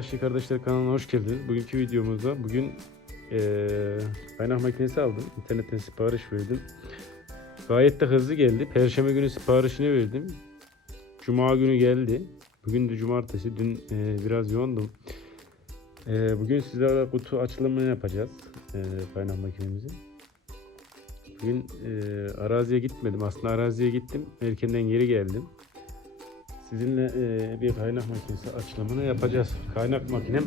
Yaşlı Kardeşler kanalına hoş geldiniz. Bugünkü videomuzda bugün eee kaynak makinesi aldım. İnternetten sipariş verdim. Gayet de hızlı geldi. Perşembe günü siparişini verdim. Cuma günü geldi. Bugün de cumartesi. Dün eee, biraz yoğundum. Eee, bugün sizlerle kutu açılımını yapacağız. Eee kaynak makinemizin. Bugün eee, araziye gitmedim. Aslında araziye gittim. Erkenden geri geldim. Sizinle eee, bir kaynak makinesi açılımını yapacağız. Kaynak makinem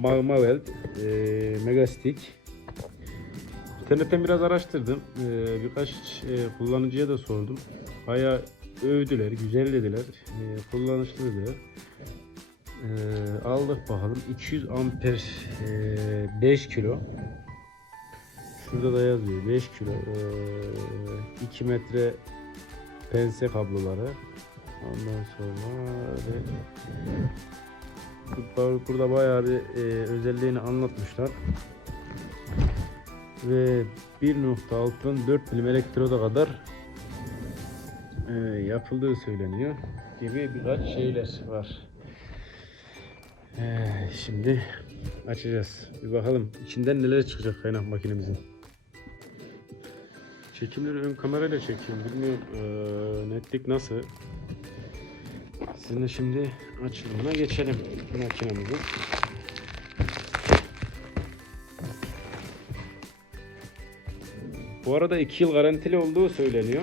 Magmaveld eee Megastik. İnternetten biraz araştırdım. Eee, birkaç eee, kullanıcıya da sordum. Bayağı övdüler, güzel dediler. Eee, kullanışlı dediler. Eee, aldık bakalım. 200 amper eee, 5 kilo. Şurada da yazıyor 5 kilo. Eee, 2 metre pense kabloları. Ondan sonra ve burada, bayağı bir e, özelliğini anlatmışlar. Ve 1.6'dan 4 milim elektroda kadar e, yapıldığı söyleniyor gibi birkaç şeyler var. E, şimdi açacağız. Bir bakalım içinden neler çıkacak kaynak makinemizin. Çekimleri ön kamerayla çekiyorum. Bilmiyorum eee, netlik nasıl. Sizinle şimdi açılımına geçelim makinamızın. Bu arada 2 yıl garantili olduğu söyleniyor.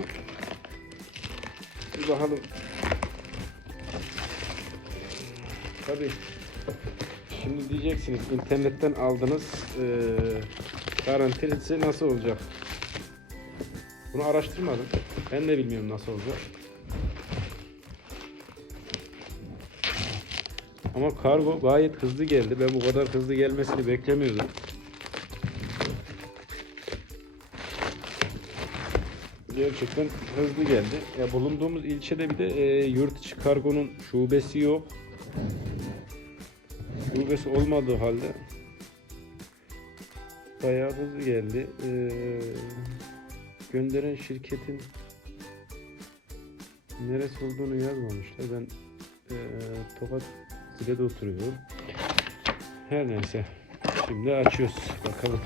Bir bakalım. Tabii. Şimdi diyeceksiniz internetten aldınız eee garantilisi nasıl olacak? Bunu araştırmadım. Ben de bilmiyorum nasıl olacak. Ama kargo gayet hızlı geldi. Ben bu kadar hızlı gelmesini beklemiyordum. Gerçekten hızlı geldi. Ya bulunduğumuz ilçede bir de e, yurt içi kargonun şubesi yok. Şubesi olmadığı halde bayağı hızlı geldi. Ee, gönderen şirketin neresi olduğunu yazmamışlar. Ben eee Tokat Zile'de oturuyorum. Her neyse. Şimdi açıyoruz. Bakalım.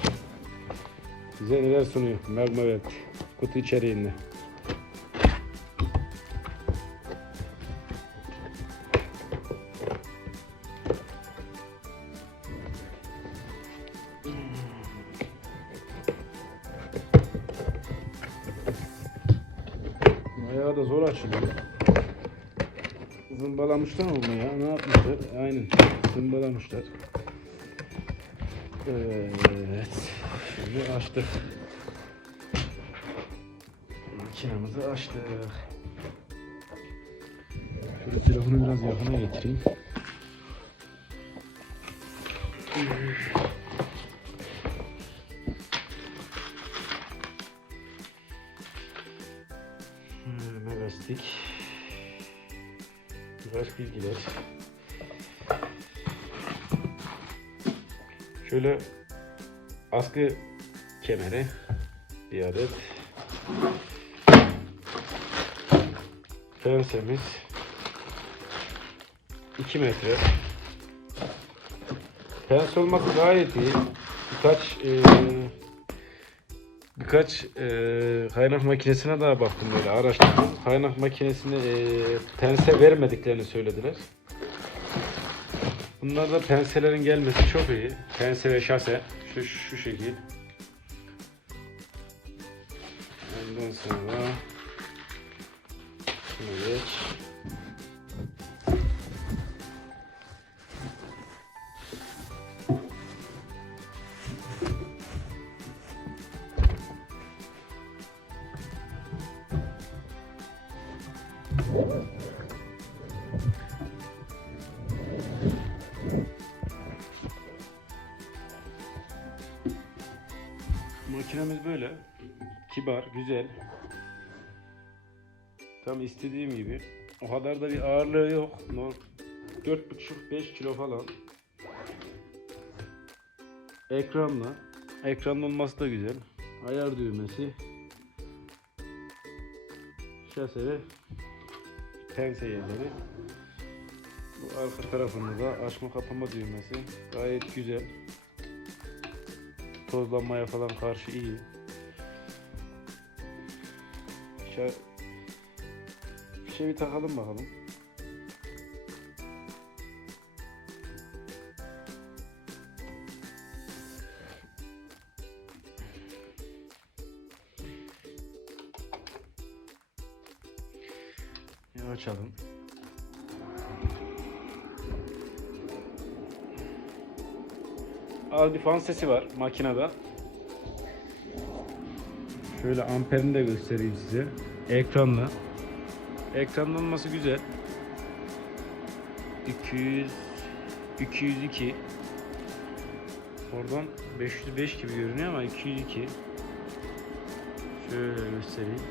Bize neler sunuyor Magma Web kutu içeriğinde. Bayağı da zor açılıyor. Zımbalamışlar mı ya? Ne yapmışlar? Aynen. Zımbalamışlar. Evet. Şimdi açtık. Makinamızı açtık. Şöyle telefonu biraz yakına getireyim. Birkaç bilgiler. Şöyle askı kemeri bir adet. Pensemiz 2 metre. Pens olması gayet iyi. Birkaç eee birkaç eee, kaynak makinesine daha baktım böyle araştırdım. Kaynak makinesine eee pense vermediklerini söylediler. Bunlarda penselerin gelmesi çok iyi. Pense ve şase şu şu şekil. Ondan sonra şunu geç. Makinemiz böyle. Kibar, güzel. Tam istediğim gibi. O kadar da bir ağırlığı yok. Nor- 4,5-5 kilo falan. Ekranla. Ekranın olması da güzel. Ayar düğmesi. Şase ve yerleri. Bu arka tarafında da açma kapama düğmesi gayet güzel. Tozlanmaya falan karşı iyi. Şöyle bir şey takalım bakalım. Az bir fan sesi var makinede. Şöyle amperini de göstereyim size. Ekranla. Ekranlanması güzel. 200 202 Oradan 505 gibi görünüyor ama 202 Şöyle göstereyim.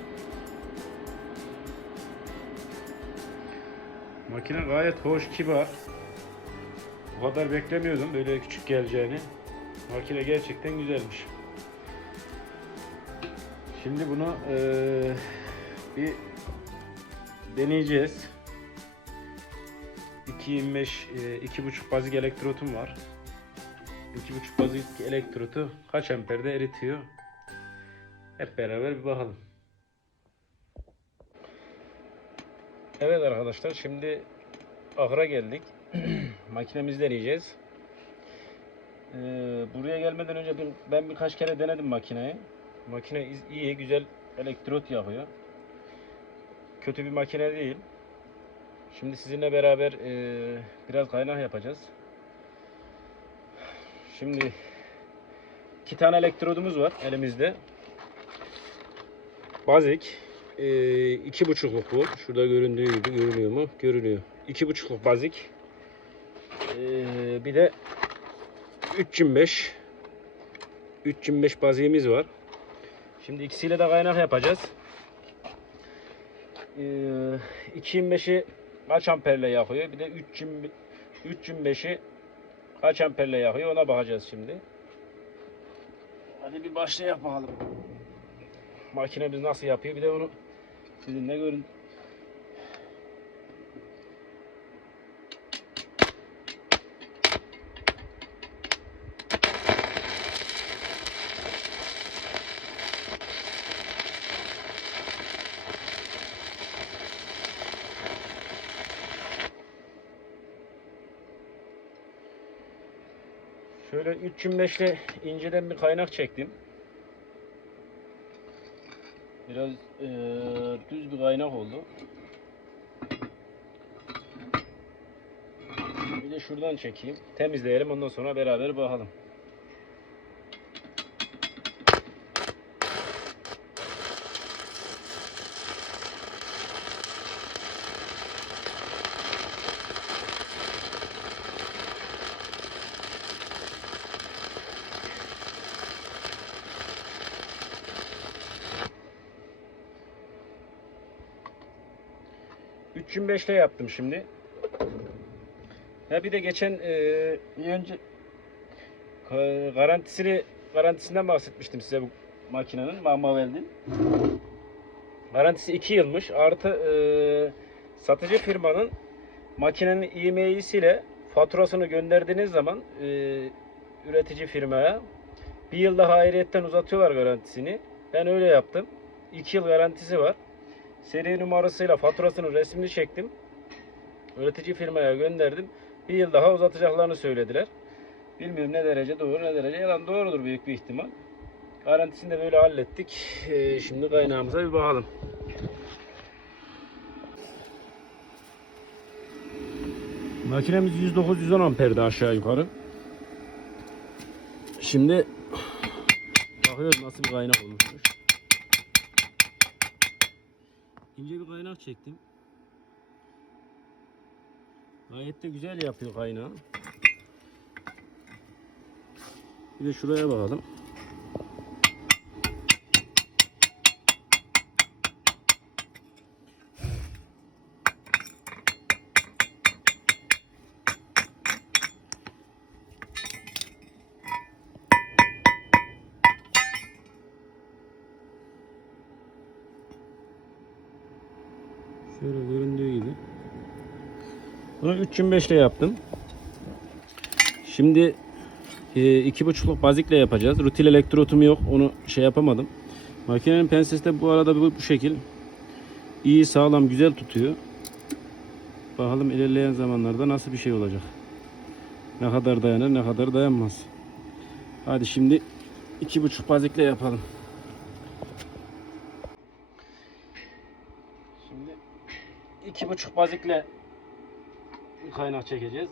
Makine gayet hoş, kibar. Bu kadar beklemiyordum böyle küçük geleceğini. Makine gerçekten güzelmiş. Şimdi bunu eee, bir deneyeceğiz. 2.25 eee, 2.5 bazik elektrotum var. 2.5 bazik elektrotu kaç amperde eritiyor? Hep beraber bir bakalım. Evet arkadaşlar şimdi ahıra geldik. Makinemizi deneyeceğiz. Ee, buraya gelmeden önce bir- ben birkaç kere denedim makineyi. Makine iyi, güzel elektrot yakıyor. Kötü bir makine değil. Şimdi sizinle beraber e, biraz kaynak yapacağız. Şimdi iki tane elektrodumuz var elimizde. Bazik. E, iki buçukluk bu. Şurada göründüğü gibi görünüyor mu? Görünüyor. İki buçukluk bazik. E, bir de 325 325 baziğimiz var. Şimdi ikisiyle de kaynak yapacağız. Ee, 225'i kaç amperle yakıyor? Bir de 320 325'i kaç amperle yakıyor? Ona bakacağız şimdi. Hadi bir başlayalım bakalım. Makinemiz nasıl yapıyor? Bir de onu sizinle görün. Şöyle 325 ile inceden bir kaynak çektim. Biraz eee, düz bir kaynak oldu. Bir de şuradan çekeyim. Temizleyelim ondan sonra beraber bakalım. İle yaptım şimdi. Ya bir de geçen bir önce garantisini garantisinden bahsetmiştim size bu makinenin Mamavel'in. Garantisi 2 yılmış. Artı eee, satıcı firmanın makinenin IMEI'siyle faturasını gönderdiğiniz zaman eee, üretici firmaya bir yıl daha ayrıyetten uzatıyorlar garantisini. Ben öyle yaptım. 2 yıl garantisi var. Seri numarasıyla faturasının resmini çektim. Üretici firmaya gönderdim. Bir yıl daha uzatacaklarını söylediler. Bilmiyorum ne derece doğru ne derece yalan doğrudur büyük bir ihtimal. Garantisini de böyle hallettik. Ee, şimdi kaynağımıza bir bakalım. Makinemiz 109-110 amperde aşağı yukarı. Şimdi bakıyoruz nasıl bir kaynak olmuşmuş. İnce bir kaynak çektim. Gayet de güzel yapıyor kaynağı. Bir de şuraya bakalım. 325 ile yaptım. Şimdi e, iki buçukluk bazikle yapacağız. Rutil elektrotum yok. Onu şey yapamadım. Makinenin pensesi de bu arada bu, bu şekil. İyi sağlam güzel tutuyor. Bakalım ilerleyen zamanlarda nasıl bir şey olacak. Ne kadar dayanır ne kadar dayanmaz. Hadi şimdi iki buçuk bazikle yapalım. Şimdi iki buçuk bazikle kaynak çekeceğiz.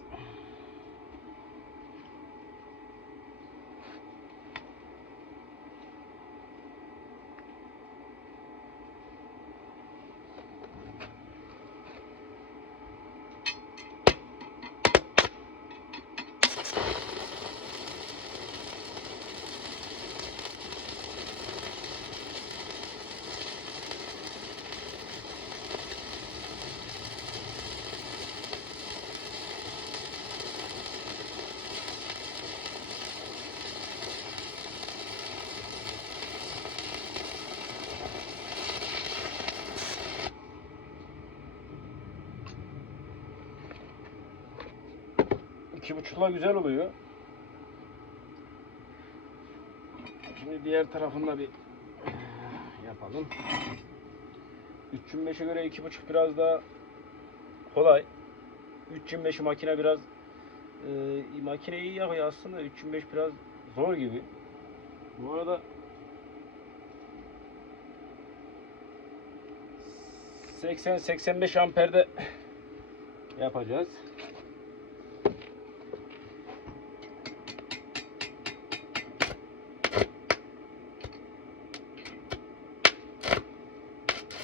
İki buçukla güzel oluyor. Şimdi diğer tarafında bir yapalım. 325'e göre iki buçuk biraz daha kolay. 325 makine biraz e, makine iyi yapıyor aslında 325 biraz zor gibi. Bu arada 80-85 amperde yapacağız.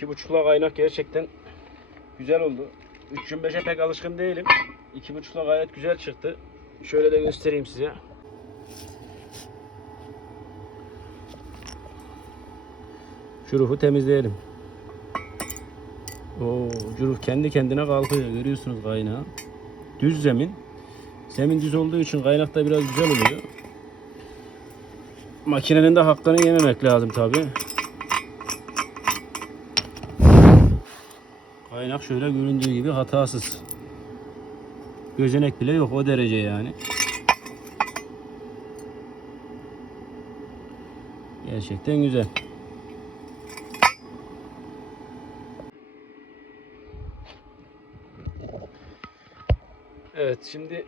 İki buçukla kaynak gerçekten güzel oldu. 325'e pek alışkın değilim. İki buçukla gayet güzel çıktı. Şöyle de göstereyim size. Şu ruhu temizleyelim. Oo, ruh kendi kendine kalkıyor. Görüyorsunuz kaynağı. Düz zemin. Zemin düz olduğu için kaynak da biraz güzel oluyor. Makinenin de hakkını yememek lazım tabi. Kaynak şöyle göründüğü gibi hatasız. Gözenek bile yok o derece yani. Gerçekten güzel. Evet şimdi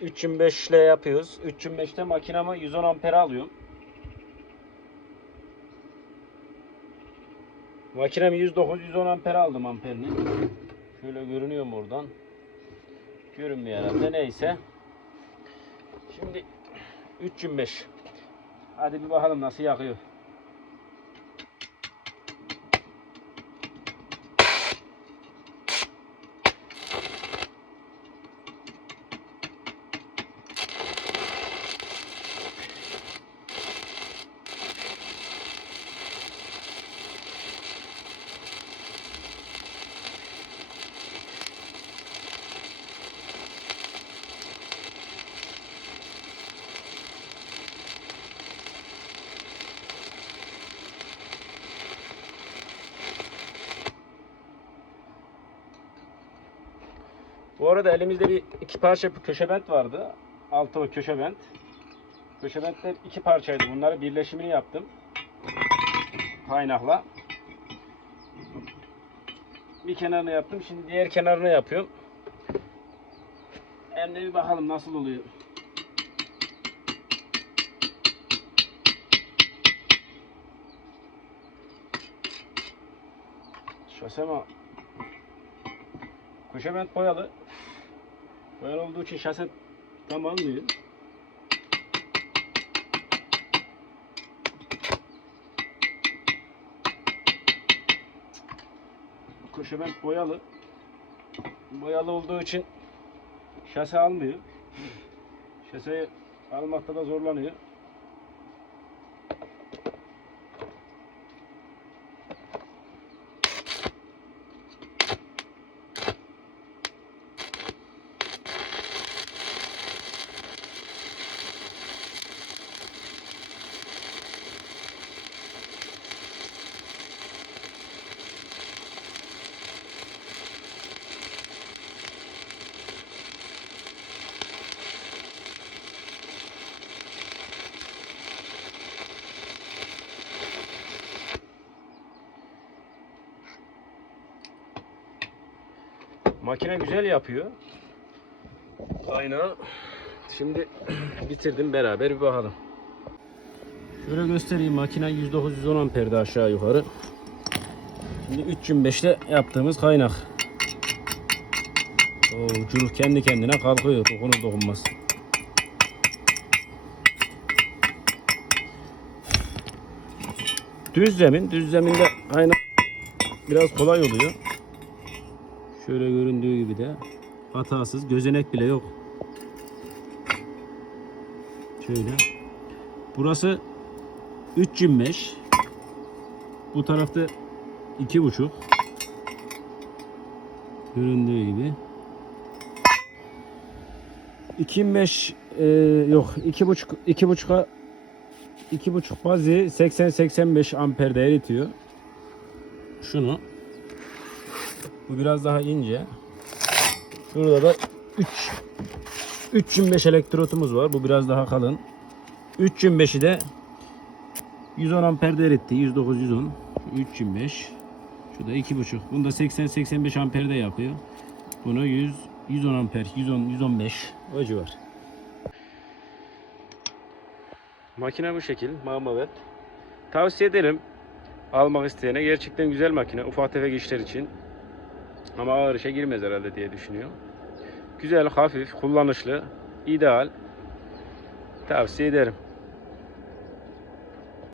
3005 ile yapıyoruz. 3005'te makinamı 110 amper alıyorum. Makinemi 109-110 amper aldım amperini. Şöyle görünüyor mu oradan? Görünmüyor herhalde. Neyse. Şimdi 3005. Hadi bir bakalım nasıl yakıyor. Bu arada elimizde bir iki parça köşe bent vardı. Altılı köşe bent. Köşe bentler iki parçaydı. Bunları birleşimini yaptım. Kaynakla. Bir kenarını yaptım. Şimdi diğer kenarını yapıyorum. Hem de bir bakalım nasıl oluyor. Şasema Köşe bent boyalı. Böyle olduğu için şaset tamam diyor. Köşemek boyalı. Boyalı olduğu için şase almıyor. Şaseyi almakta da zorlanıyor. Makine güzel yapıyor. Kaynağı. Şimdi bitirdim beraber bir bakalım. Şöyle göstereyim makine 109-110 amperde aşağı yukarı. Şimdi 3005'te yaptığımız kaynak. O uculuk kendi kendine kalkıyor dokunur dokunmaz. Düz zemin, düz zeminde kaynak biraz kolay oluyor. Şöyle göründüğü gibi de hatasız, gözenek bile yok. Şöyle. Burası 3.25. Bu tarafta 2.5. Göründüğü gibi. 2.25 e, yok 2.5 2.5'a 2.5 bazı 80-85 amperde eritiyor. Şunu bu biraz daha ince. Şurada da 3 3005 elektrotumuz var. Bu biraz daha kalın. 3005'i de 110 amperde eritti. 109 110. 3005. Şu da 2.5. Bunu da 80 85 amperde yapıyor. Bunu 100 110 amper, 110 115 o civar. Makine bu şekil. Mamavet. Tavsiye ederim almak isteyene. Gerçekten güzel makine. Ufak tefek işler için. Ama ağır işe girmez herhalde diye düşünüyorum. Güzel, hafif, kullanışlı, ideal. Tavsiye ederim.